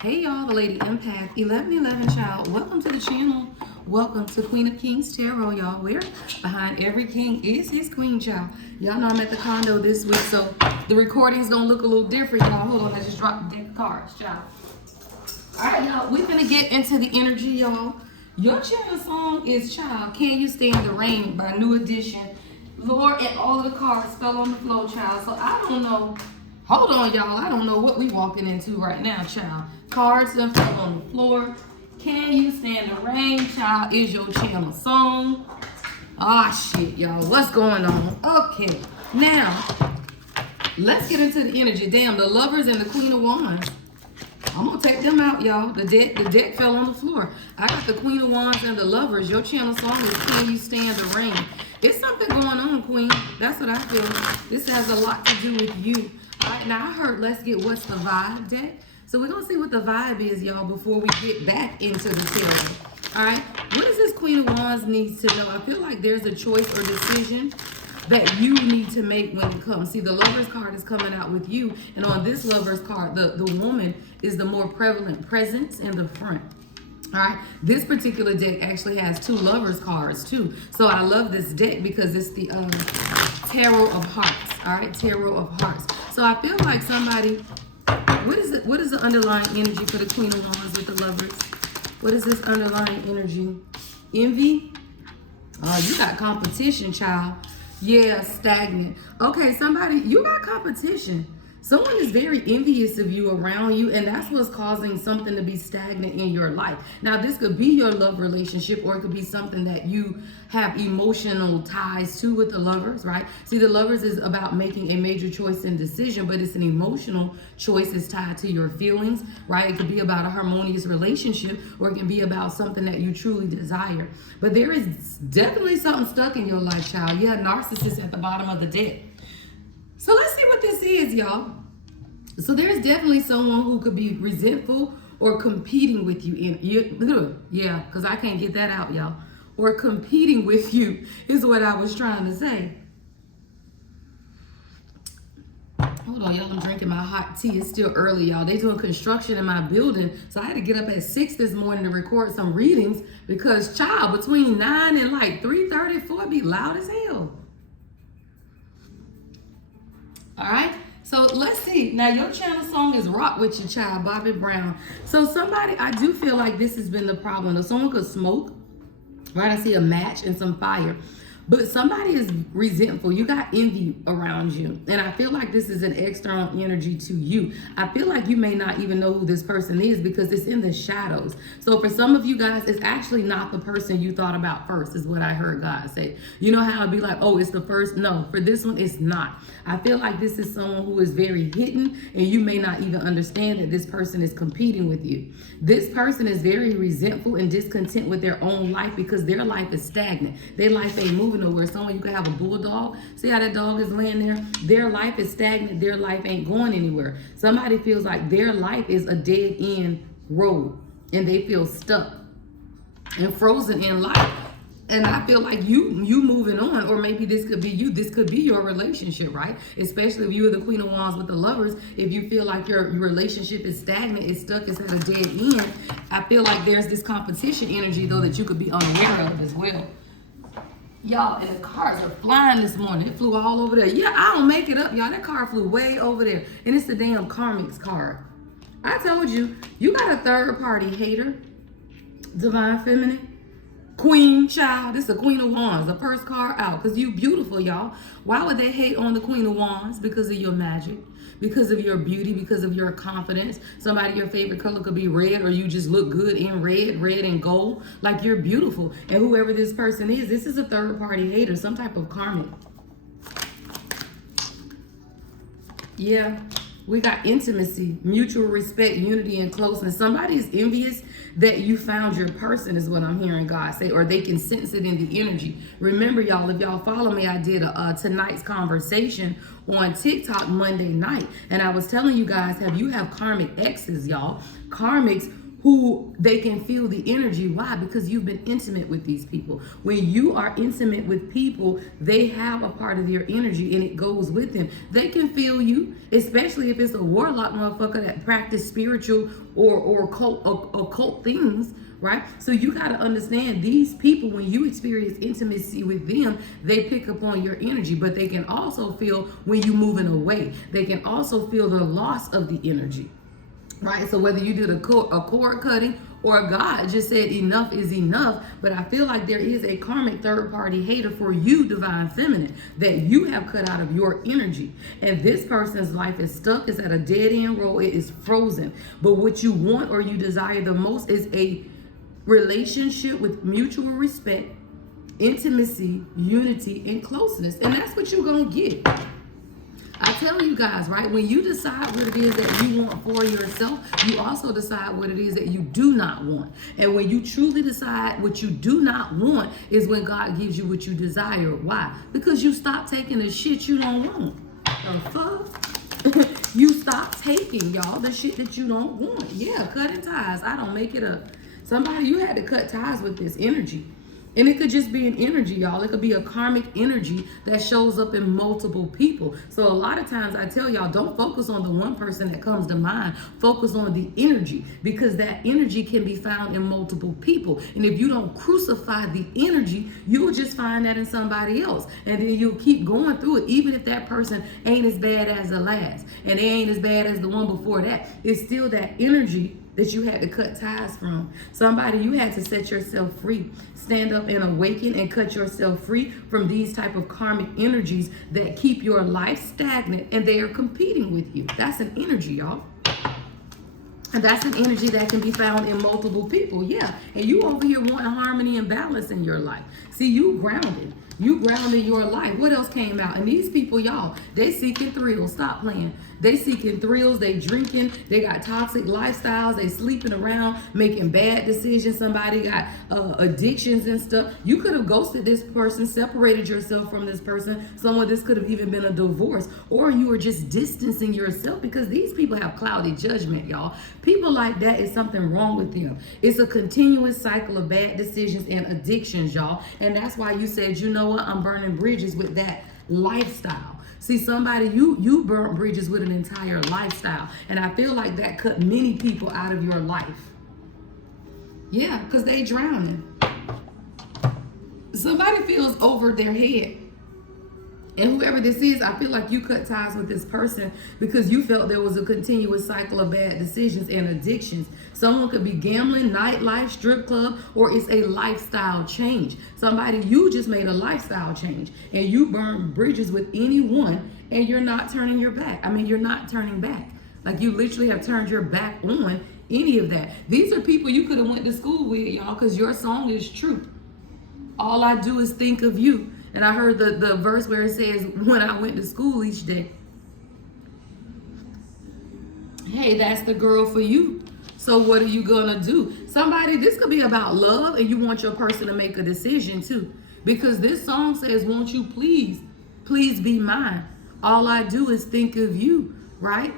Hey y'all, the Lady Empath 1111 child. Welcome to the channel. Welcome to Queen of Kings Tarot, y'all. Where behind every king is his queen, child. Y'all know I'm at the condo this week, so the recording's gonna look a little different, y'all. Hold on, I just dropped the deck of cards, child. All right, y'all, we're gonna get into the energy, y'all. Your channel song is Child, Can You Stand the Rain by New Edition. Lord, and all of the cards fell on the floor, child. So I don't know. Hold on, y'all. I don't know what we walking into right now, child. Cards that fell on the floor. Can You Stand the Rain, child, is your channel song. Ah, shit, y'all. What's going on? Okay. Now, let's get into the energy. Damn, the Lovers and the Queen of Wands. I'm gonna take them out, y'all. The deck fell on the floor. I got the Queen of Wands and the Lovers. Your channel song is Can You Stand the Rain. It's something going on, Queen. That's what I feel. This has a lot to do with you. All right, now I heard let's get what's the vibe deck. So we're gonna see what the vibe is, y'all, before we get back into the tarot. All right, what does this Queen of Wands needs to know? I feel like there's a choice or decision that you need to make when it comes. See, the Lover's card is coming out with you, and on this Lover's card, the woman is the more prevalent presence in the front. All right, this particular deck actually has two Lovers cards too. So I love this deck because it's the Tarot of Hearts. All right, Tarot of Hearts. So I feel like somebody, what is it? What is the underlying energy for the Queen of Wands with the Lovers? What is this underlying energy? Envy? Oh, you got competition, child. Yeah, stagnant. Okay, somebody, you got competition. Someone is very envious of you around you, and that's what's causing something to be stagnant in your life. Now, this could be your love relationship, or it could be something that you have emotional ties to with the Lovers, right? See, the Lovers is about making a major choice and decision, but it's an emotional choice. It's tied to your feelings, right? It could be about a harmonious relationship, or it can be about something that you truly desire. But there is definitely something stuck in your life, child. You have narcissists at the bottom of the deck. So let's see what this is, y'all. So there's definitely someone who could be resentful or competing with you yeah, because I can't get that out, y'all. Or competing with you is what I was trying to say. Hold on, y'all. I'm drinking my hot tea. It's still early, y'all. They doing construction in my building, so I had to get up at 6 this morning to record some readings because, child, between 9 and like 3:30, 4 be loud as hell. All right, so let's see. Now, your channel song is Rock With Your Child, Bobby Brown. So somebody, I do feel like this has been the problem. If someone could smoke, right? I see a match and some fire. But somebody is resentful. You got envy around you. And I feel like this is an external energy to you. I feel like you may not even know who this person is because it's in the shadows. So for some of you guys, it's actually not the person you thought about first, is what I heard God say. You know how it'd be like, oh, it's the first? No, for this one, it's not. I feel like this is someone who is very hidden, and you may not even understand that this person is competing with you. This person is very resentful and discontent with their own life because their life is stagnant. Their life ain't moving nowhere. Someone, you could have a bulldog. See how that dog is laying there? Their life is stagnant. Their life ain't going anywhere. Somebody feels like their life is a dead end road and they feel stuck and frozen in life. And I feel like you moving on, or maybe this could be you. This could be your relationship, right? Especially if you are the Queen of Wands with the Lovers. If you feel like your relationship is stagnant, it's stuck, it's at a dead end, I feel like there's this competition energy, though, that you could be unaware of as well. Y'all, and the cars are flying this morning. It flew all over there. Yeah, I don't make it up, y'all. That car flew way over there. And it's the damn Karmic's car. I told you, you got a third-party hater, Divine Feminine. Queen, child, this is the Queen of Wands, the first card out, because you beautiful, y'all. Why would they hate on the Queen of Wands? Because of your magic, because of your beauty, because of your confidence. Somebody, your favorite color could be red, or you just look good in red and gold, like you're beautiful. And whoever this person is, this is a third-party hater, some type of karmic. Yeah. We got intimacy, mutual respect, unity, and closeness. Somebody is envious that you found your person, is what I'm hearing God say, or they can sense it in the energy. Remember, y'all, if y'all follow me, I did tonight's conversation on TikTok Monday night, and I was telling you guys, you have karmic exes, y'all. Karmics who they can feel the energy. Why? Because you've been intimate with these people. When you are intimate with people, they have a part of their energy and it goes with them. They can feel you, especially if it's a warlock motherfucker that practice spiritual or occult things, right? So you got to understand, these people, when you experience intimacy with them, they pick up on your energy, but they can also feel when you're moving away. They can also feel the loss of the energy. Right, so whether you did a cord cutting or God just said enough is enough, but I feel like there is a karmic third party hater for you, divine feminine, that you have cut out of your energy. And this person's life is stuck, it's at a dead end road, it is frozen. But what you want or you desire the most is a relationship with mutual respect, intimacy, unity, and closeness. And that's what you're gonna get. I tell you guys, right, when you decide what it is that you want for yourself, you also decide what it is that you do not want. And when you truly decide what you do not want is when God gives you what you desire. Why? Because you stop taking the shit you don't want. The fuck? You stop taking, y'all, the shit that you don't want. Yeah, cutting ties. I don't make it up. Somebody, you had to cut ties with this energy. And it could just be an energy, y'all. It could be a karmic energy that shows up in multiple people. So a lot of times I tell y'all, don't focus on the one person that comes to mind. Focus on the energy, because that energy can be found in multiple people. And if you don't crucify the energy, you'll just find that in somebody else. And then you'll keep going through it, even if that person ain't as bad as the last. And they ain't as bad as the one before that. It's still that energy that you had to cut ties from. Somebody, you had to set yourself free. Stand up and awaken and cut yourself free from these type of karmic energies that keep your life stagnant and they are competing with you. That's an energy, y'all. And that's an energy that can be found in multiple people. Yeah. And you over here wanting harmony and balance in your life. See, you grounded. You grounded your life. What else came out? And these people, y'all, they seeking thrills. Stop playing. They seeking thrills. They drinking. They got toxic lifestyles. They sleeping around, making bad decisions. Somebody got addictions and stuff. You could have ghosted this person, separated yourself from this person. Some of this could have even been a divorce, or you were just distancing yourself, because these people have clouded judgment, y'all. People like that, is something wrong with them. It's a continuous cycle of bad decisions and addictions, y'all. And that's why you said, you know what, I'm burning bridges with that lifestyle. See, somebody, you burnt bridges with an entire lifestyle. And I feel like that cut many people out of your life. Yeah, because they drowning. Somebody feels over their head. And whoever this is, I feel like you cut ties with this person because you felt there was a continuous cycle of bad decisions and addictions. Someone could be gambling, nightlife, strip club, or it's a lifestyle change. Somebody, you just made a lifestyle change and you burned bridges with anyone and you're not turning your back. I mean, you're not turning back. Like, you literally have turned your back on any of that. These are people you could have went to school with, y'all, because your song is true. All I do is think of you. And I heard the verse where it says, when I went to school each day. Hey, that's the girl for you. So what are you gonna do? Somebody, this could be about love, and you want your person to make a decision too. Because this song says, won't you please be mine. All I do is think of you, right?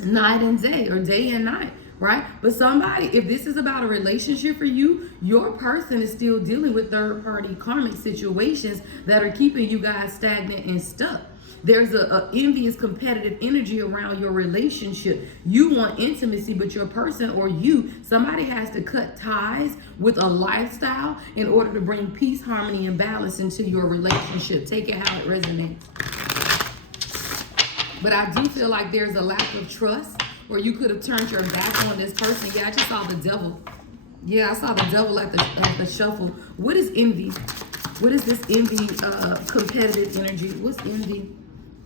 Night and day, or day and night. Right? But somebody, if this is about a relationship for you, your person is still dealing with third-party karmic situations that are keeping you guys stagnant and stuck. There's a envious, competitive energy around your relationship. You want intimacy, but your person, or you, somebody has to cut ties with a lifestyle in order to bring peace, harmony, and balance into your relationship. Take it how it resonates. But I do feel like there's a lack of trust, or you could have turned your back on this person. Yeah, I just saw the devil. Yeah, I saw the devil at the shuffle. What is envy? What is this envy, competitive energy? What's envy?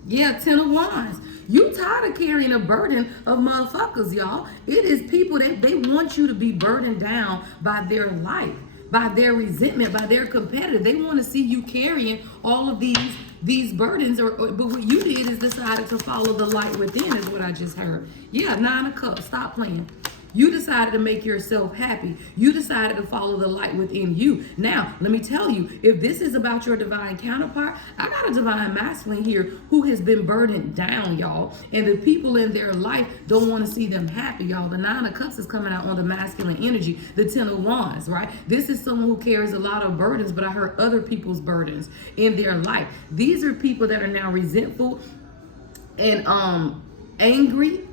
Yeah, 10 of Wands. You tired of carrying a burden of motherfuckers, y'all. It is people that they want you to be burdened down by their life, by their resentment, by their competitive. They want to see you carrying all of these burdens, but what you did is decided to follow the light within, is what I just heard. Yeah, 9 of Cups. Stop playing. You decided to make yourself happy. You decided to follow the light within you. Now, let me tell you, if this is about your divine counterpart, I got a divine masculine here who has been burdened down, y'all. And the people in their life don't want to see them happy, y'all. The Nine of Cups is coming out on the masculine energy. The Ten of Wands, right? This is someone who carries a lot of burdens, but I heard other people's burdens in their life. These are people that are now resentful and angry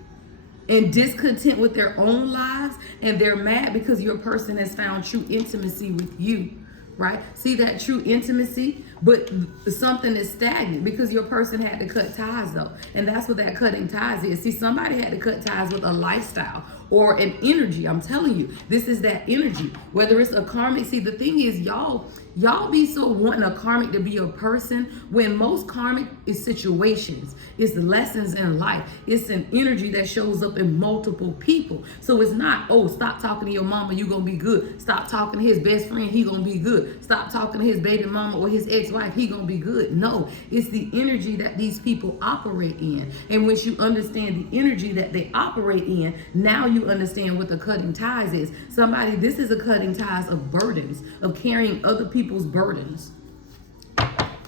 and discontent with their own lives, and they're mad because your person has found true intimacy with you, right? See that true intimacy, but something is stagnant because your person had to cut ties though. And that's what that cutting ties is. See, somebody had to cut ties with a lifestyle or an energy. I'm telling you, this is that energy. Whether it's a karmic, see, the thing is, y'all be so wanting a karmic to be a person when most karmic is situations, it's lessons in life. It's an energy that shows up in multiple people. So it's not, oh, stop talking to your mama, you gonna be good. Stop talking to his best friend, he gonna be good. Stop talking to his baby mama or his ex-wife, he gonna be good. No, it's the energy that these people operate in. And once you understand the energy that they operate in, now you understand what the cutting ties is. Somebody, this is a cutting ties of burdens, of carrying other people's burdens.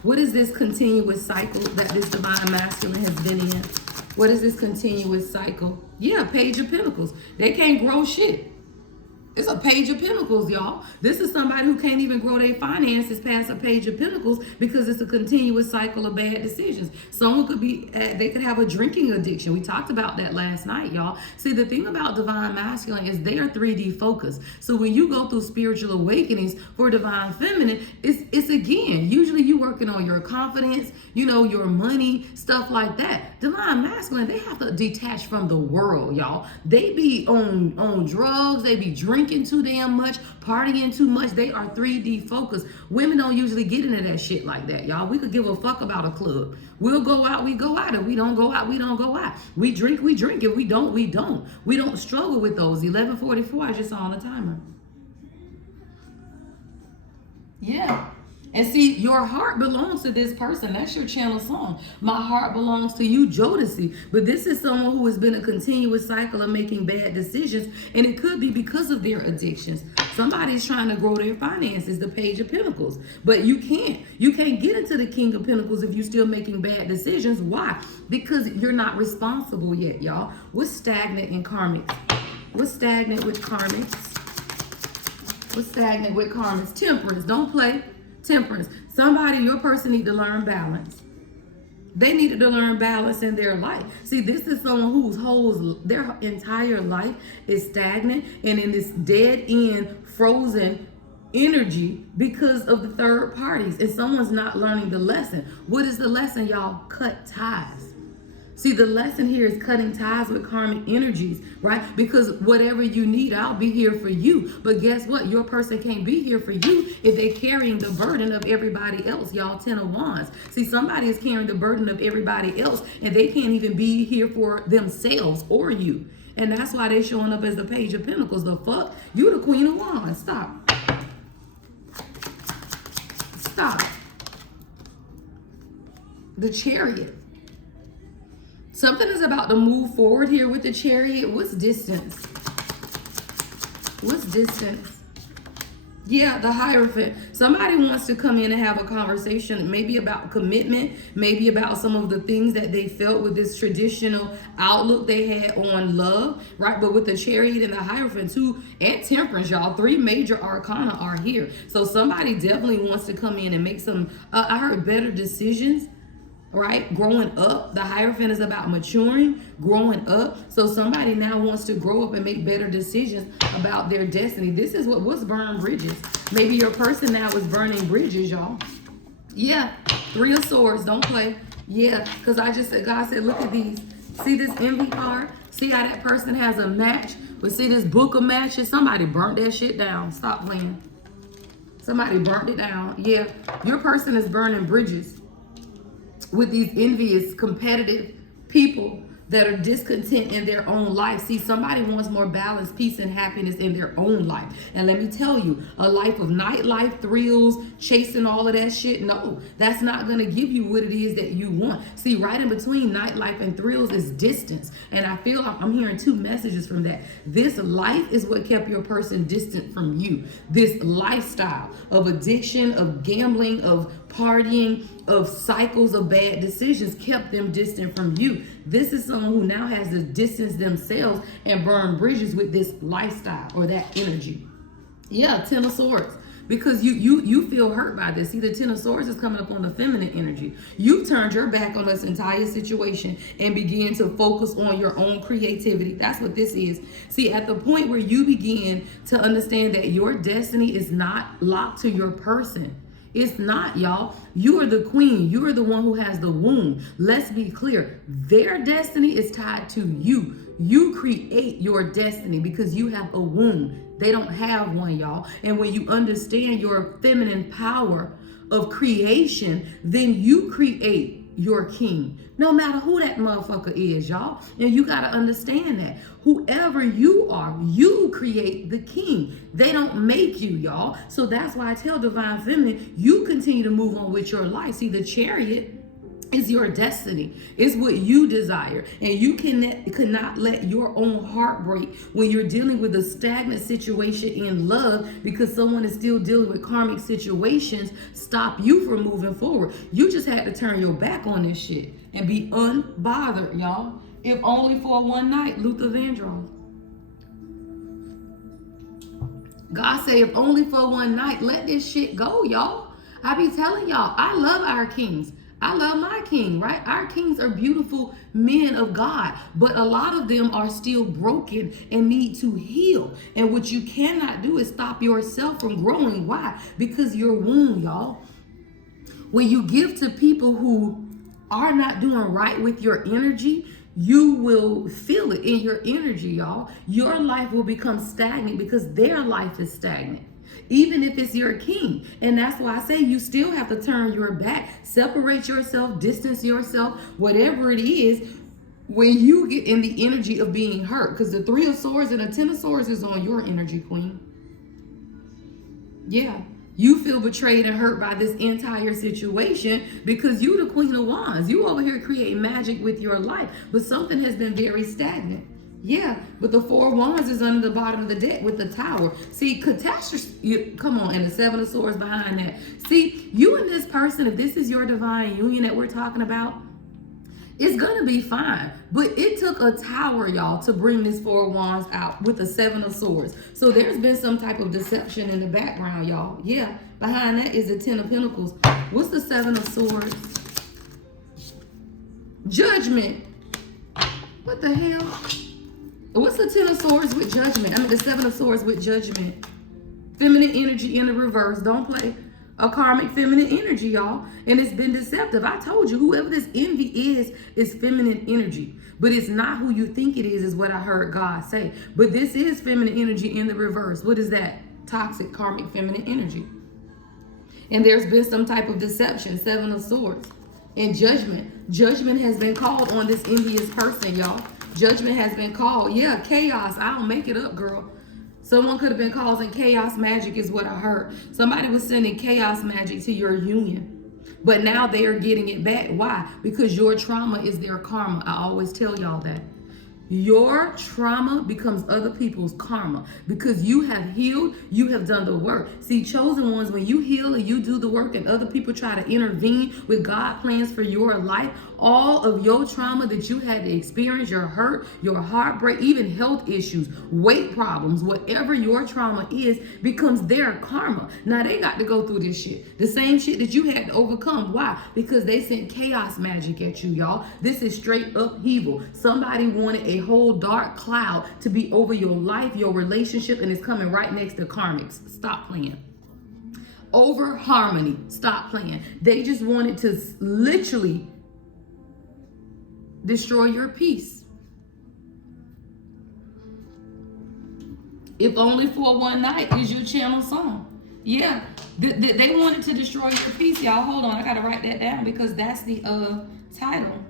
What is this continuous cycle that this divine masculine has been in? What is this continuous cycle? Yeah, Page of Pentacles. They can't grow shit. It's a Page of Pentacles, y'all. This is somebody who can't even grow their finances past a Page of Pentacles because it's a continuous cycle of bad decisions. Someone could be, they could have a drinking addiction. We talked about that last night, y'all. See, the thing about divine masculine is they are 3D focused. So when you go through spiritual awakenings for divine feminine, it's again, usually you working on your confidence, you know, your money, stuff like that. Divine masculine, they have to detach from the world, y'all. They be on drugs, they be drinking too damn much, partying too much. They are 3D focused. Women don't usually get into that shit like that, y'all. We could give a fuck about a club. We'll go out, we go out. If we don't go out, we don't go out. We drink, we drink. If we don't, we don't. We don't struggle with those. 11:44, I just saw on the timer. Yeah. And see, your heart belongs to this person. That's your channel song. My heart belongs to you, Jodeci. But this is someone who has been a continuous cycle of making bad decisions. And it could be because of their addictions. Somebody's trying to grow their finances, the Page of Pentacles. But you can't. You can't get into the King of Pentacles if you're still making bad decisions. Why? Because you're not responsible yet, y'all. What's stagnant in karmics? What's stagnant with karmics? What's stagnant with karmics? Temperance. Don't play. Temperance. Somebody, your person need to learn balance. They needed to learn balance in their life. See, this is someone whose their entire life is stagnant and in this dead end, frozen energy because of the third parties. And someone's not learning the lesson. What is the lesson, y'all? Cut ties. See, the lesson here is cutting ties with karmic energies, right? Because whatever you need, I'll be here for you. But guess what? Your person can't be here for you if they're carrying the burden of everybody else, y'all. 10 of Wands. See, somebody is carrying the burden of everybody else, and they can't even be here for themselves or you. And that's why they're showing up as the Page of Pentacles. The fuck? You the Queen of Wands. Stop. Stop. The Chariot. Something is about to move forward here with the Chariot. What's distance? What's distance? Yeah, the Hierophant. Somebody wants to come in and have a conversation, maybe about commitment, maybe about some of the things that they felt with this traditional outlook they had on love, right? But with the Chariot and the Hierophant too, and Temperance, y'all, 3 major arcana are here. So somebody definitely wants to come in and make some, I heard better decisions. Right? Growing up. The Hierophant is about maturing, growing up. So somebody now wants to grow up and make better decisions about their destiny. This is what's burning bridges. Maybe your person now is burning bridges, y'all. Yeah. 3 of Swords. Don't play. Yeah. Because I just said, God said, look at these. See this envy card? See how that person has a match? But see this book of matches? Somebody burnt that shit down. Stop playing. Somebody burnt it down. Yeah. Your person is burning bridges with these envious, competitive people that are discontent in their own life. See, somebody wants more balance, peace, and happiness in their own life. And let me tell you, a life of nightlife, thrills, chasing all of that shit, no, that's not going to give you what it is that you want. See, right in between nightlife and thrills is distance. And I feel like I'm hearing two messages from that. This life is what kept your person distant from you. This lifestyle of addiction, of gambling, of partying, of cycles of bad decisions kept them distant from you. This is someone who now has to distance themselves and burn bridges with this lifestyle or that energy. Yeah, Ten of Swords. Because you feel hurt by this. See, the Ten of Swords is coming up on the feminine energy. You turned your back on this entire situation and began to focus on your own creativity. That's what this is. See, at the point where you begin to understand that your destiny is not locked to your person. It's not, y'all. You are the queen. You are the one who has the womb. Let's be clear. Their destiny is tied to you. You create your destiny because you have a womb. They don't have one, y'all. And when you understand your feminine power of creation, then you create your king. No matter who that motherfucker is, y'all. And you got to understand that. Whoever you are, you create the king. They don't make you, y'all. So that's why I tell Divine Feminine, you continue to move on with your life. See, the Chariot is your destiny. It's what you desire. And you cannot let your own heart break when you're dealing with a stagnant situation in love because someone is still dealing with karmic situations stop you from moving forward. You just had to turn your back on this shit and be unbothered, y'all. If only for one night, Luther Vandross. God say, if only for one night, let this shit go, y'all. I be telling y'all, I love our kings. I love my king, right? Our kings are beautiful men of God, but a lot of them are still broken and need to heal. And what you cannot do is stop yourself from growing. Why? Because your womb, y'all. When you give to people who are not doing right with your energy, you will feel it in your energy, y'all. Your life will become stagnant because their life is stagnant. Even if it's your king. And that's why I say you still have to turn your back, separate yourself, distance yourself, whatever it is, when you get in the energy of being hurt. Because the Three of Swords and the Ten of Swords is on your energy, queen. Yeah. You feel betrayed and hurt by this entire situation because you the Queen of Wands. You over here creating magic with your life. But something has been very stagnant. Yeah, but the Four of Wands is under the bottom of the deck with the Tower. See, catastrophe, come on, and the Seven of Swords behind that. See, you and this person, if this is your divine union that we're talking about, it's going to be fine. But it took a Tower, y'all, to bring this Four of Wands out with the Seven of Swords. So there's been some type of deception in the background, y'all. Yeah, behind that is the Ten of Pentacles. What's the Seven of Swords? Judgment. What the hell? What's the Ten of Swords with Judgment? I mean, the Seven of Swords with Judgment. Feminine energy in the reverse. Don't play. A karmic feminine energy, y'all. And it's been deceptive. I told you, whoever this envy is feminine energy. But it's not who you think it is what I heard God say. But this is feminine energy in the reverse. What is that? Toxic karmic feminine energy. And there's been some type of deception. Seven of Swords. And judgment. Judgment has been called on this envious person, y'all. Judgment has been called. Yeah, chaos. I don't make it up, girl. Someone could have been causing chaos magic is what I heard. Somebody was sending chaos magic to your union. But now they are getting it back. Why? Because your trauma is their karma. I always tell y'all that. Your trauma becomes other people's karma because you have healed, you have done the work. See, chosen ones, when you heal and you do the work and other people try to intervene with God plans for your life, all of your trauma that you had to experience, your hurt, your heartbreak, even health issues, weight problems, whatever your trauma is, becomes their karma. Now they got to go through this shit. The same shit that you had to overcome. Why? Because they sent chaos magic at you, y'all. This is straight upheaval. Somebody wanted a whole dark cloud to be over your life, your relationship, and it's coming right next to karmics. Stop playing. Over harmony. Stop playing. They just wanted to literally destroy your peace. If only for one night is your channel song. Yeah, they wanted to destroy your peace, y'all. Hold on, I gotta write that down because that's the title.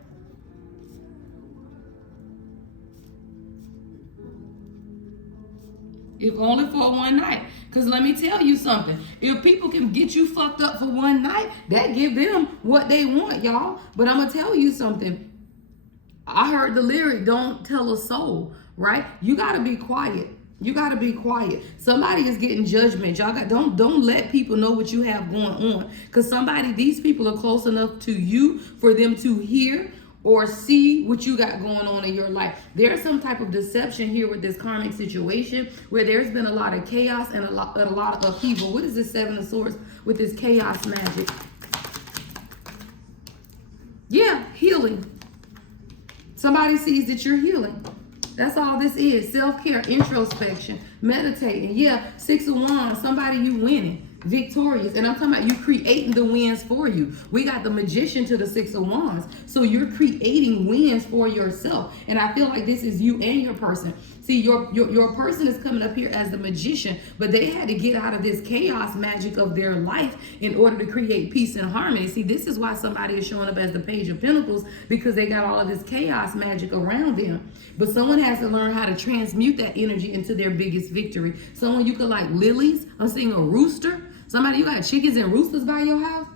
If only for one night. Because let me tell you something. If people can get you fucked up for one night, that give them what they want, y'all. But I'm going to tell you something. I heard the lyric, don't tell a soul, right? You got to be quiet. You got to be quiet. Somebody is getting judgment. Y'all got don't let people know what you have going on. Because these people are close enough to you for them to hear or see what you got going on in your life. There's some type of deception here with this karmic situation where there's been a lot of chaos and a lot of upheaval. What is this Seven of Swords with this chaos magic? Yeah, healing. Somebody sees that you're healing. That's all this is. Self-care, introspection, meditating. Yeah, Six of Wands, somebody you winning. Victorious. And I'm talking about you creating the wins for you. We got the Magician to the Six of Wands. So you're creating wins for yourself. And I feel like this is you and your person. See, your person is coming up here as the Magician, but they had to get out of this chaos magic of their life in order to create peace and harmony. See, this is why somebody is showing up as the Page of Pentacles, because they got all of this chaos magic around them. But someone has to learn how to transmute that energy into their biggest victory. Someone you could like lilies. I'm seeing a rooster. Somebody, you got chickens and roosters by your house?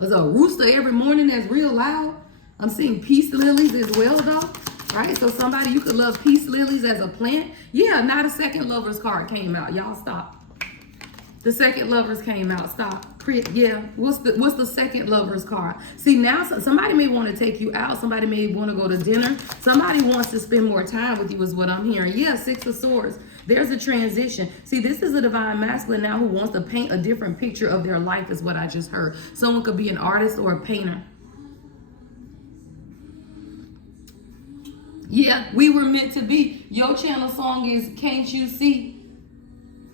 There's a rooster every morning that's real loud. I'm seeing peace lilies as well, though. Right? So somebody, you could love peace lilies as a plant. Yeah, now the second lovers card came out. Y'all stop. The second lovers came out. Stop. Yeah. What's the second lovers card? See, now somebody may want to take you out. Somebody may want to go to dinner. Somebody wants to spend more time with you is what I'm hearing. Yeah, Six of Swords. There's a transition. See, this is a divine masculine now who wants to paint a different picture of their life is what I just heard. Someone could be an artist or a painter. Yeah, we were meant to be. Your channel song is Can't You See?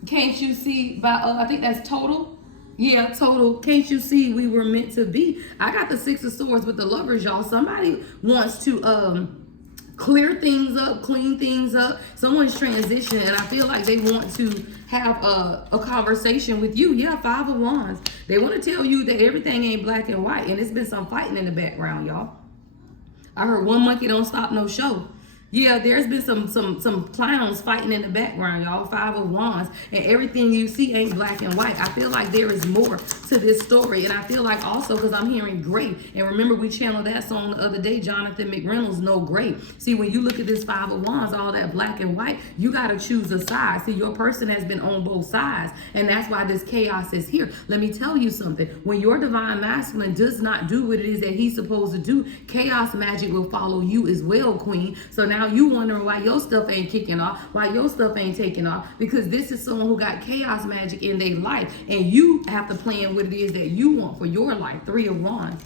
Can't You See by, I think that's Total. Yeah, Total. Can't you see we were meant to be? I got the Six of Swords with the lovers, y'all. Somebody wants to clear things up, clean things up. Someone's transitioning, and I feel like they want to have a conversation with you. Yeah, Five of Wands. They want to tell you that everything ain't black and white, and it's been some fighting in the background, y'all. I heard one monkey don't stop no show. Yeah, there's been some clowns fighting in the background, y'all. Five of Wands. And everything you see ain't black and white. I feel like there is more to this story. And I feel like also because I'm hearing great. And remember, we channeled that song the other day, Jonathan McReynolds, No Great. See, when you look at this Five of Wands, all that black and white, you got to choose a side. See, your person has been on both sides. And that's why this chaos is here. Let me tell you something. When your divine masculine does not do what it is that he's supposed to do, chaos magic will follow you as well, queen. So now you wondering why your stuff ain't kicking off, why your stuff ain't taking off, because this is someone who got chaos magic in their life, and you have to plan what it is that you want for your life. Three of Wands.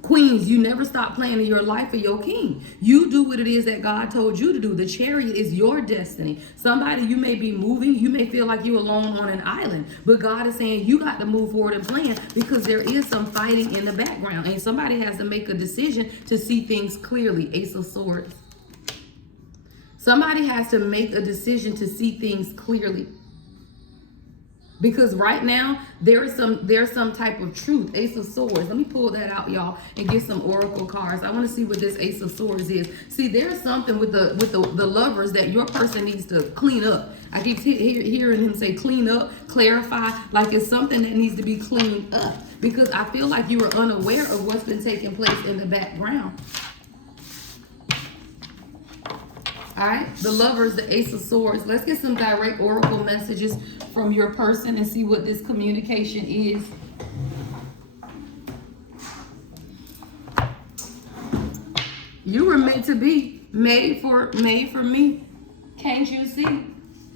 Queens, you never stop planning your life for your king. You do what it is that God told you to do. The Chariot is your destiny. Somebody, you may be moving. You may feel like you're alone on an island. But God is saying you got to move forward and plan, because there is some fighting in the background. And somebody has to make a decision to see things clearly. Ace of Swords. Somebody has to make a decision to see things clearly. Because right now, there's some type of truth. Ace of Swords. Let me pull that out, y'all, and get some oracle cards. I want to see what this Ace of Swords is. See, there's something with the lovers that your person needs to clean up. I keep hearing him say clean up, clarify, like it's something that needs to be cleaned up. Because I feel like you were unaware of what's been taking place in the background. All right, the lovers, the Ace of Swords. Let's get some direct oracle messages from your person and see what this communication is. You were meant to be made for me. Can't you see?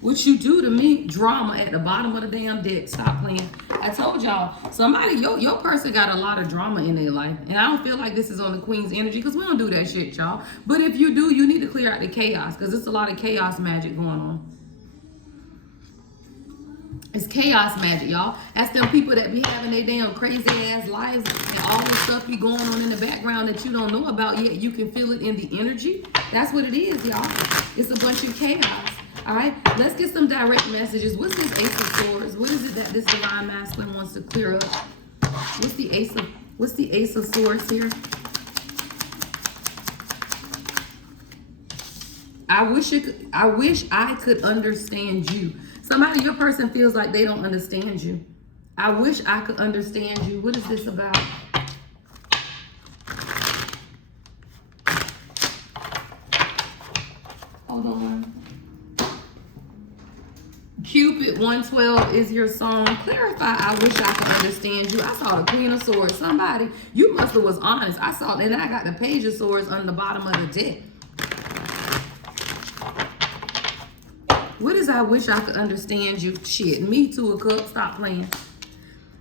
What you do to me, drama at the bottom of the damn deck. Stop playing. I told y'all, somebody, your person got a lot of drama in their life. And I don't feel like this is on the Queen's energy, because we don't do that shit, y'all. But if you do, you need to clear out the chaos, because it's a lot of chaos magic going on. It's chaos magic, y'all. That's them people that be having their damn crazy ass lives and all this stuff be going on in the background that you don't know about yet. You can feel it in the energy. That's what it is, y'all. It's a bunch of chaos. All right, let's get some direct messages. What's this Ace of Swords? What is it that this divine masculine wants to clear up? What's the Ace of Swords here? I wish I could understand you. Somebody, your person feels like they don't understand you. I wish I could understand you. What is this about? Hold on. Cupid 112 is your song. Clarify, I wish I could understand you. I saw the Queen of Swords. Somebody, you must have was honest. I saw, and I got the Page of Swords on the bottom of the deck. What is I wish I could understand you? Shit, me too, a cup. Stop playing.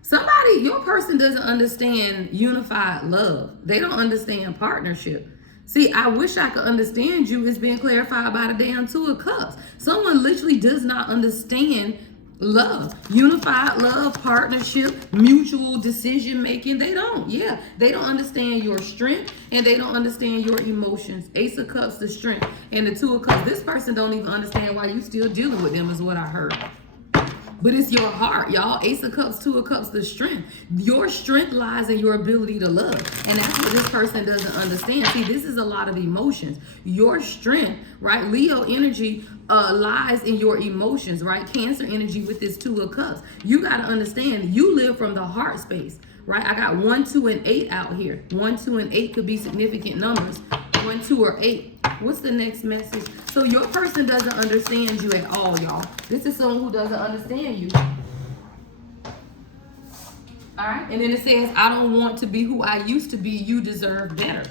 Somebody, your person doesn't understand unified love. They don't understand partnership. See, I wish I could understand you is being clarified by the damn Two of Cups. Someone literally does not understand love, unified love, partnership, mutual decision making. They don't. Yeah, they don't understand your strength and they don't understand your emotions. Ace of Cups, the strength, and the Two of Cups. This person don't even understand why you still dealing with them is what I heard. But it's your heart, y'all. Ace of Cups, Two of Cups, the strength. Your strength lies in your ability to love. And that's what this person doesn't understand. See, this is a lot of emotions. Your strength, right? Leo energy lies in your emotions, right? Cancer energy with this Two of Cups. You got to understand, you live from the heart space, right? I got 1, 2, and 8 out here. 1, 2, and 8 could be significant numbers. 1, 2, or 8. What's the next message? So your person doesn't understand you at all, y'all. This is someone who doesn't understand you. All right. And then it says, I don't want to be who I used to be. You deserve better.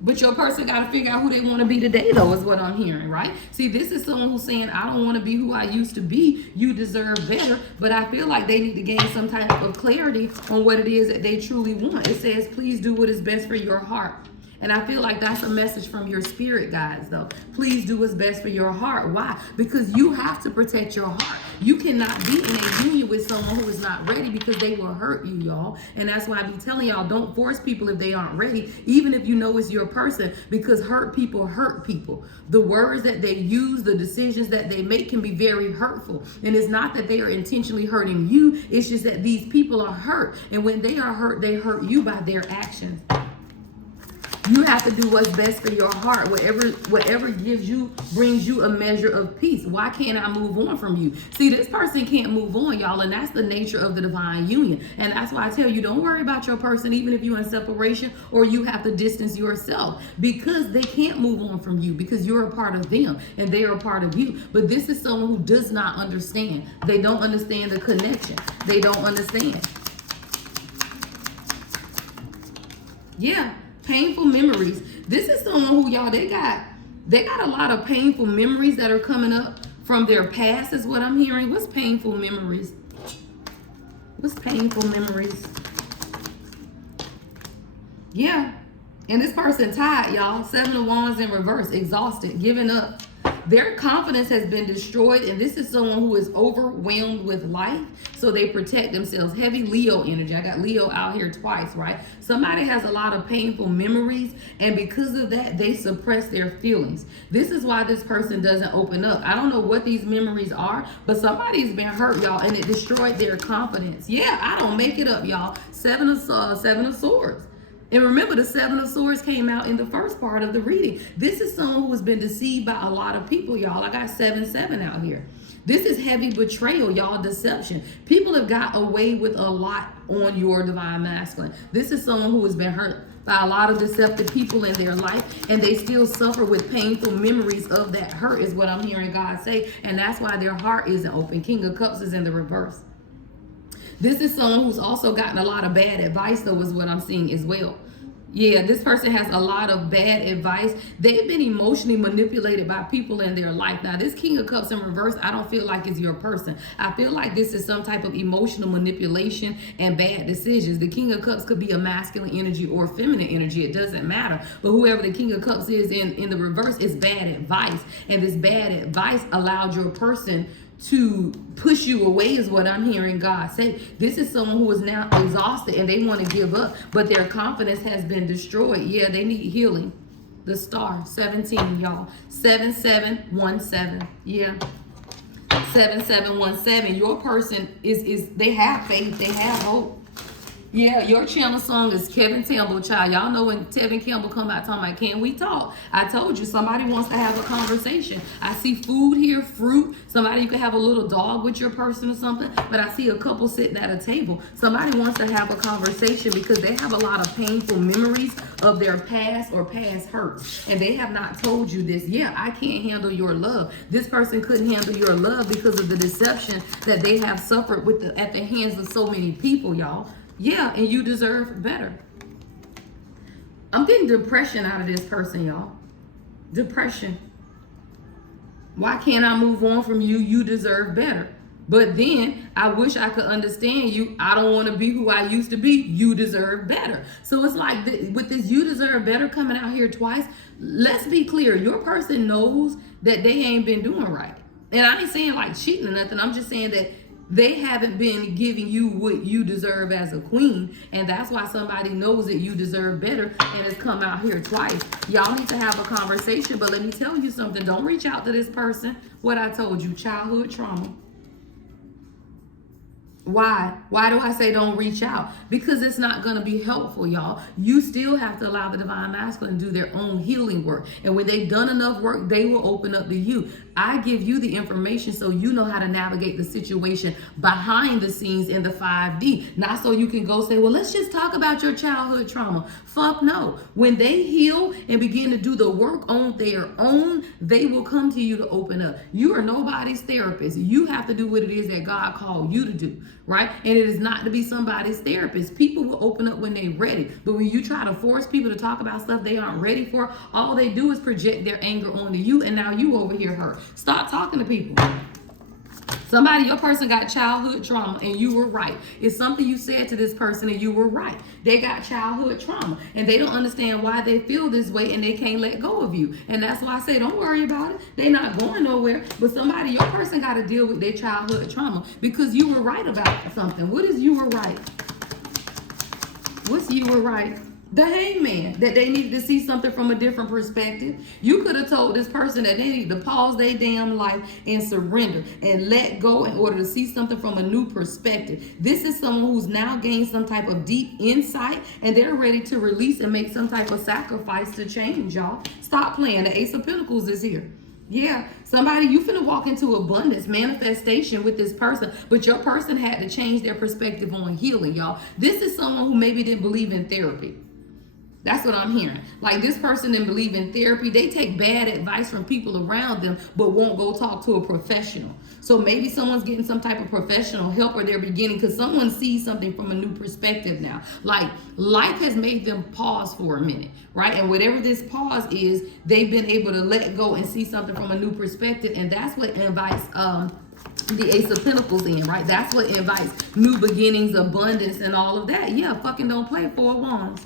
But your person got to figure out who they want to be today, though, is what I'm hearing, right? See, this is someone who's saying, I don't want to be who I used to be. You deserve better. But I feel like they need to gain some type of clarity on what it is that they truly want. It says, please do what is best for your heart. And I feel like that's a message from your spirit guides, though. Please do what's best for your heart. Why? Because you have to protect your heart. You cannot be in a union with someone who is not ready because they will hurt you, y'all. And that's why I be telling y'all, don't force people if they aren't ready, even if you know it's your person, because hurt people hurt people. The words that they use, the decisions that they make can be very hurtful. And it's not that they are intentionally hurting you. It's just that these people are hurt. And when they are hurt, they hurt you by their actions. You have to do what's best for your heart. Whatever gives you, brings you a measure of peace. Why can't I move on from you? See, this person can't move on, y'all, and that's the nature of the divine union. And that's why I tell you, don't worry about your person, even if you're in separation or you have to distance yourself, because they can't move on from you because you're a part of them and they are a part of you. But this is someone who does not understand. They don't understand the connection. They don't understand. Yeah. Painful memories. This is someone who, y'all, they got a lot of painful memories that are coming up from their past is what I'm hearing. What's painful memories? What's painful memories? Yeah. And this person tired, y'all. 7 of Wands in reverse, exhausted, giving up. Their confidence has been destroyed, and this is someone who is overwhelmed with life, so they protect themselves. Heavy Leo energy. I got Leo out here twice, right? Somebody has a lot of painful memories, and because of that, they suppress their feelings. This is why this person doesn't open up. I don't know what these memories are, but somebody's been hurt, y'all, and it destroyed their confidence. Yeah, I don't make it up, y'all. Seven of Swords. And remember, the 7 of Swords came out in the first part of the reading. This is someone who has been deceived by a lot of people, y'all. I got 7-7 out here. This is heavy betrayal, y'all, deception. People have got away with a lot on your divine masculine. This is someone who has been hurt by a lot of deceptive people in their life, and they still suffer with painful memories of that hurt is what I'm hearing God say, and that's why their heart isn't open. King of Cups is in the reverse. This is someone who's also gotten a lot of bad advice, though, is what I'm seeing as well. Yeah, this person has a lot of bad advice. They've been emotionally manipulated by people in their life. Now, this King of Cups in reverse, I don't feel like is your person. I feel like this is some type of emotional manipulation and bad decisions. The King of Cups could be a masculine energy or feminine energy. It doesn't matter. But whoever the King of Cups is in the reverse is bad advice. And this bad advice allowed your person to push you away is what I'm hearing God say. This is someone who is now exhausted and they want to give up, but their confidence has been destroyed. Yeah, they need healing. The star, 17, y'all. 7717. Yeah. 7717. Your person is they have faith, they have hope. Yeah, your channel song is Kevin Campbell, child. Y'all know when Tevin Campbell come out talking about, can we talk? I told you, somebody wants to have a conversation. I see food here, fruit. Somebody, you can have a little dog with your person or something. But I see a couple sitting at a table. Somebody wants to have a conversation because they have a lot of painful memories of their past or past hurts. And they have not told you this. Yeah, I can't handle your love. This person couldn't handle your love because of the deception that they have suffered with at the hands of so many people, y'all. Yeah, and you deserve better. I'm getting depression out of this person, y'all. Depression. Why can't I move on from you? You deserve better. But then I wish I could understand you. I don't want to be who I used to be. You deserve better. So it's like with this you deserve better coming out here twice, let's be clear. Your person knows that they ain't been doing right. And I ain't saying like cheating or nothing. I'm just saying that they haven't been giving you what you deserve as a queen, and that's why somebody knows that you deserve better and has come out here twice. Y'all need to have a conversation, but let me tell you something. Don't reach out to this person. What I told you, childhood trauma. Why? Why do I say don't reach out? Because it's not going to be helpful, y'all. You still have to allow the divine masculine to do their own healing work. And when they've done enough work, they will open up to you. I give you the information so you know how to navigate the situation behind the scenes in the 5D. Not so you can go say, well, let's just talk about your childhood trauma. Fuck no. When they heal and begin to do the work on their own, they will come to you to open up. You are nobody's therapist. You have to do what it is that God called you to do. Right? And it is not to be somebody's therapist. People will open up when they're ready. But when you try to force people to talk about stuff they aren't ready for, all they do is project their anger onto you, and now you over here hurt. Stop talking to people. Somebody, your person got childhood trauma and you were right. It's something you said to this person and you were right. They got childhood trauma and they don't understand why they feel this way and they can't let go of you. And that's why I say don't worry about it. They're not going nowhere. But somebody, your person got to deal with their childhood trauma because you were right about something. What is you were right? What's you were right? The hangman, that they needed to see something from a different perspective. You could have told this person that they need to pause their damn life and surrender and let go in order to see something from a new perspective. This is someone who's now gained some type of deep insight and they're ready to release and make some type of sacrifice to change, y'all. Stop playing. The Ace of Pentacles is here. Yeah, somebody, you finna walk into abundance, manifestation with this person, but your person had to change their perspective on healing, y'all. This is someone who maybe didn't believe in therapy. That's what I'm hearing. Like this person didn't believe in therapy. They take bad advice from people around them, but won't go talk to a professional. So maybe someone's getting some type of professional help or they're beginning because someone sees something from a new perspective now. Like life has made them pause for a minute, right? And whatever this pause is, they've been able to let go and see something from a new perspective. And that's what invites the Ace of Pentacles in, right? That's what invites new beginnings, abundance, and all of that. Yeah, fucking don't play. Four of Wands.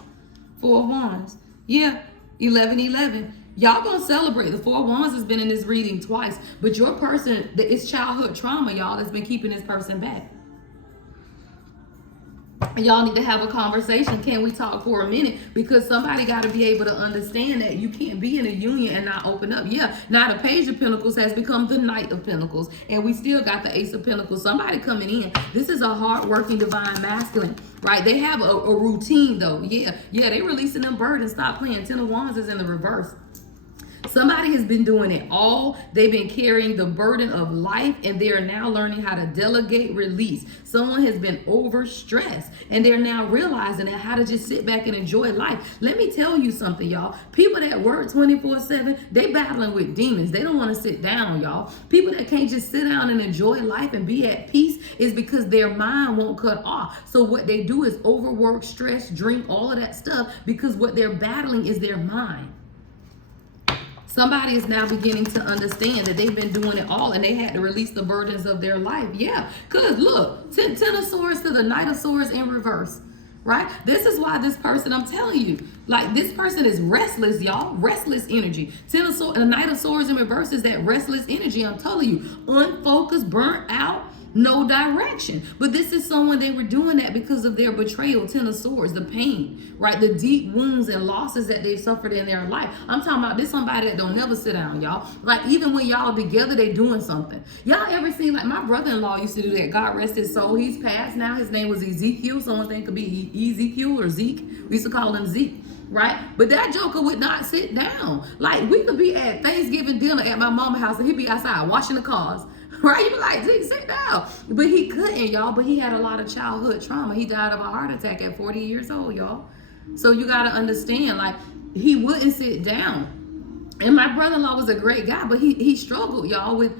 Four of Wands. Yeah, 11-11. Y'all gonna celebrate. The Four of Wands has been in this reading twice, but your person, it's childhood trauma, y'all, that's been keeping this person back. Y'all need to have a conversation. Can we talk for a minute? Because somebody got to be able to understand that you can't be in a union and not open up. Yeah, now the Page of Pentacles has become the Knight of Pentacles, and we still got the Ace of Pentacles. Somebody coming in. This is a hard-working divine masculine, right? They have a routine, though. Yeah, they releasing them burdens. Stop playing. Ten of Wands is in the reverse. Somebody has been doing it all. They've been carrying the burden of life and they are now learning how to delegate, release. Someone has been overstressed and they're now realizing how to just sit back and enjoy life. Let me tell you something, y'all. People that work 24/7, they battling with demons. They don't want to sit down, y'all. People that can't just sit down and enjoy life and be at peace is because their mind won't cut off. So what they do is overwork, stress, drink, all of that stuff because what they're battling is their mind. Somebody is now beginning to understand that they've been doing it all and they had to release the burdens of their life. Yeah, because look, Ten of Swords to the Knight of Swords in reverse, right? This is why this person, I'm telling you, like this person is restless, y'all. Restless energy. Ten of Swords, the Knight of Swords in reverse is that restless energy. I'm telling you, unfocused, burnt out. no direction. But this is someone, they were doing that because of their betrayal, 10 of swords, the pain, right? The deep wounds and losses that they've suffered in their life. I'm talking about this somebody that don't never sit down, y'all. Like even when y'all together, they doing something. Y'all ever seen, like my brother-in-law used to do that. God rest his soul. He's passed now. His name was Ezekiel. Someone think it could be Ezekiel or Zeke. We used to call him Zeke. Right? But that joker would not sit down. Like we could be at Thanksgiving dinner at my mama's house and he'd be outside washing the cars. Right? You be like, Zeke, sit down. But he couldn't, y'all. But he had a lot of childhood trauma. He died of a heart attack at 40 years old, y'all. So you got to understand, like, he wouldn't sit down. And my brother-in-law was a great guy, but he struggled, y'all, with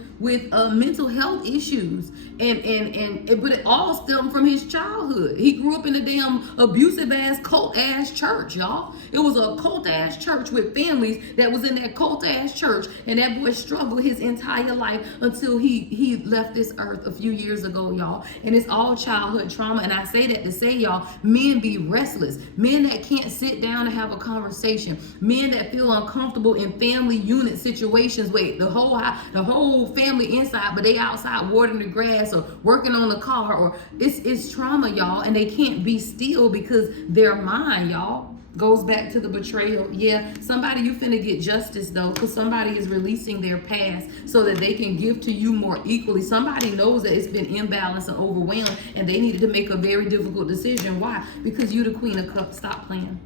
mental health issues. But it all stemmed from his childhood. He grew up in a damn abusive-ass, cult-ass church, y'all. It was a cult-ass church with families that was in that cult-ass church. And that boy struggled his entire life until he left this earth a few years ago, y'all. And it's all childhood trauma. And I say that to say, y'all, men be restless. Men that can't sit down and have a conversation. Men that feel uncomfortable in family unit situations. Wait, the whole family inside, but they outside watering the grass or working on the car, or it's trauma, y'all, and they can't be still because their mind, y'all, goes back to the betrayal. Yeah, somebody, you finna get justice though, because somebody is releasing their past so that they can give to you more equally. Somebody knows that it's been imbalanced and overwhelmed, and they needed to make a very difficult decision. Why? Because you the Queen of Cups. Stop playing.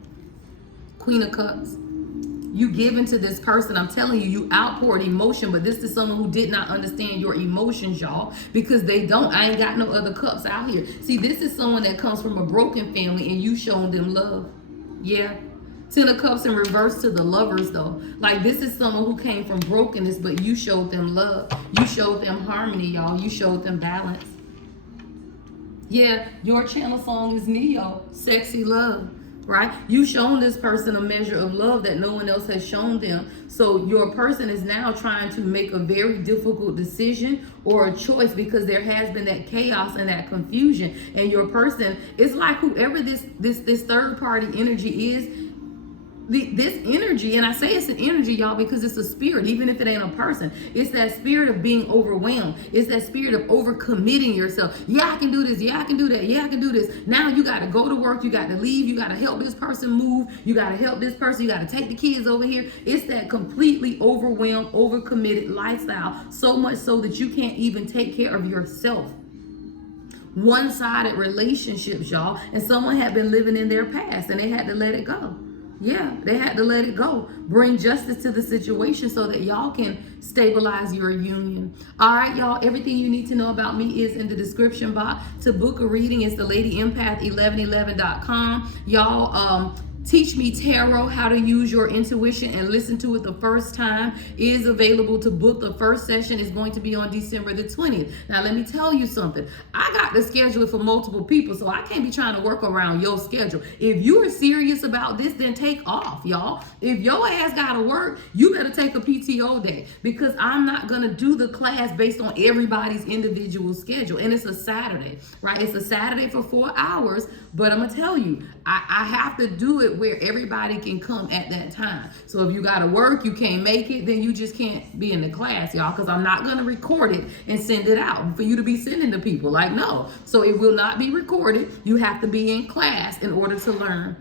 Queen of Cups. You give into this person. I'm telling you, you outpoured emotion, but this is someone who did not understand your emotions, y'all, because they don't. I ain't got no other cups out here. See, this is someone that comes from a broken family and you shown them love. Yeah. 10 of Cups in reverse to the Lovers, though. Like, this is someone who came from brokenness, but you showed them love. You showed them harmony, y'all. You showed them balance. Yeah, your channel song is Neo, Sexy Love. Right? You've shown this person a measure of love that no one else has shown them. So your person is now trying to make a very difficult decision or a choice because there has been that chaos and that confusion. And your person, it's like whoever this third party energy is, this energy, and I say it's an energy, y'all, because it's a spirit, even if it ain't a person. It's that spirit of being overwhelmed. It's that spirit of overcommitting yourself. Yeah, I can do this. Yeah, I can do that. Yeah, I can do this. Now you got to go to work. You got to leave. You got to help this person move. You got to help this person. You got to take the kids over here. It's that completely overwhelmed, overcommitted lifestyle, so much so that you can't even take care of yourself. One-sided relationships, y'all, and someone had been living in their past and they had to let it go. Yeah, they had to let it go. Bring justice to the situation so that y'all can stabilize your union. All right, y'all, everything you need to know about me is in the description box. To book a reading, it's the Lady Empath 1111.com. Y'all, Teach Me Tarot, How to Use Your Intuition and Listen to It the First Time is available to book. The first session is going to be on December the 20th. Now, let me tell you something. I got the schedule for multiple people, so I can't be trying to work around your schedule. If you are serious about this, then take off, y'all. If your ass got to work, you better take a PTO day, because I'm not going to do the class based on everybody's individual schedule. And it's a Saturday, right? It's a Saturday for 4 hours, but I'm going to tell you, I have to do it where everybody can come at that time. So if you got to work, you can't make it, then you just can't be in the class, y'all, because I'm not going to record it and send it out for you to be sending to people. Like, no. So it will not be recorded. You have to be in class in order to learn.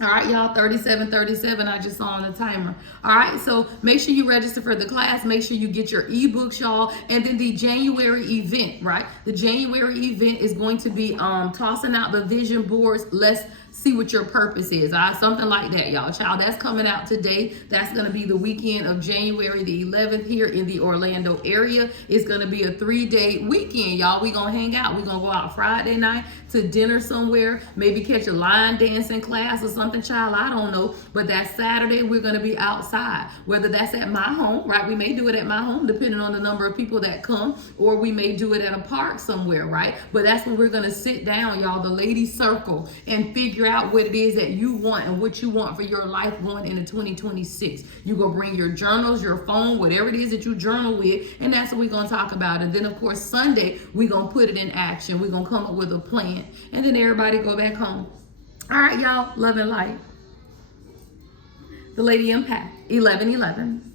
All right, y'all, 3737, I just saw on the timer. All right, so make sure you register for the class. Make sure you get your ebooks, y'all. And then the January event, right? The January event is going to be tossing out the vision boards. Let's see what your purpose is. Something like that, y'all. Child, that's coming out today. That's going to be the weekend of January the 11th here in the Orlando area. It's going to be a 3-day weekend, y'all. We're going to hang out. We're going to go out Friday night to dinner somewhere, maybe catch a line dancing class or something, child. I don't know. But that Saturday, we're going to be outside, whether that's at my home, right? We may do it at my home, depending on the number of people that come, or we may do it at a park somewhere, right? But that's when we're going to sit down, y'all, the ladies circle, and figure out what it is that you want and what you want for your life going into 2026. You go bring your journals, your phone, whatever it is that you journal with, and that's what we're going to talk about. And then, of course, Sunday, we're going to put it in action. We're going to come up with a plan. And then everybody go back home. All right, y'all. Love and light. The Lady Empath 1111.